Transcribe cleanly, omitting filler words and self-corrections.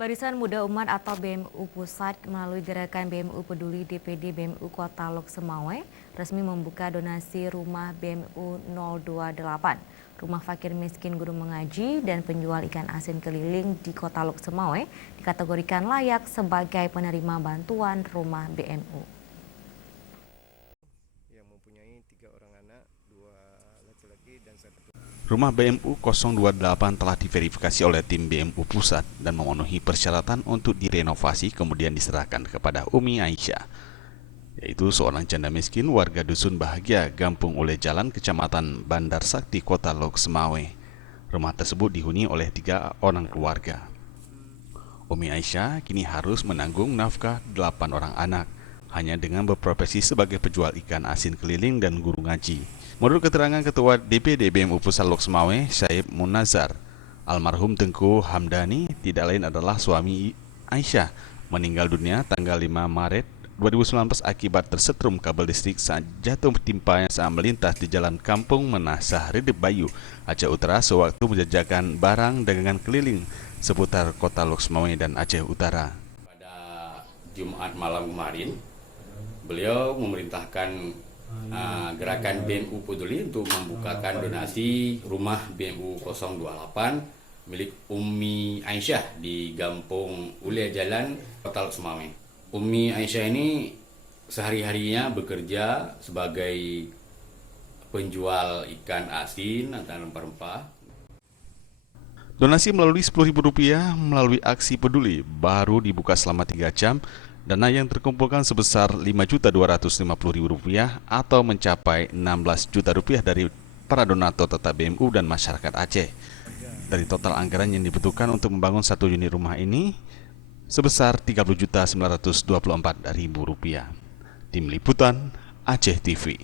Barisan Muda Umat atau BMU Pusat melalui gerakan BMU Peduli DPD BMU Kota Lok Semawe resmi membuka donasi rumah BMU 028, rumah fakir miskin guru mengaji dan penjual ikan asin keliling di Kota Lok Semawe dikategorikan layak sebagai penerima bantuan rumah BMU. Yang mempunyai 3 orang anak, 2 laki-laki dan 1 Rumah BMU 028 telah diverifikasi oleh tim BMU Pusat dan memenuhi persyaratan untuk direnovasi kemudian diserahkan kepada Umi Aisyah, yaitu seorang janda miskin warga Dusun Bahagia, Gampung Ule Jalan, Kecamatan Bandar Sakti, Kota Lok Semawe. Rumah tersebut dihuni oleh 3 orang keluarga. Umi Aisyah kini harus menanggung nafkah 8 orang anak, hanya dengan berprofesi sebagai penjual ikan asin keliling dan guru ngaji. Menurut keterangan Ketua DPD BMU Pusat Lok Semawe, Syaib Munazar, almarhum Tengku Hamdani tidak lain adalah suami Aisyah, meninggal dunia tanggal 5 Maret 2019 akibat tersetrum kabel listrik saat jatuh timpanya saat melintas di Jalan Kampung Menasah Redep Bayu, Aceh Utara sewaktu menjajakan barang dagangan keliling seputar Kota Lok Semawe dan Aceh Utara. Pada Jumat malam kemarin, beliau memerintahkan gerakan BMU Peduli untuk membukakan donasi rumah BMU 028 milik Umi Aisyah di Gampung Ule Jalan, Kota Lok Semawe. Umi Aisyah ini sehari-harinya bekerja sebagai penjual ikan asin dan rempah-rempah. Donasi melalui Rp10.000 melalui aksi peduli baru dibuka selama 3 jam. Dana yang terkumpulkan sebesar Rp5.250.000 atau mencapai Rp16 juta dari para donatur tetap BMU dan masyarakat Aceh. Dari total anggaran yang dibutuhkan untuk membangun 1 unit rumah ini sebesar Rp30.924.000. Tim Liputan Aceh TV.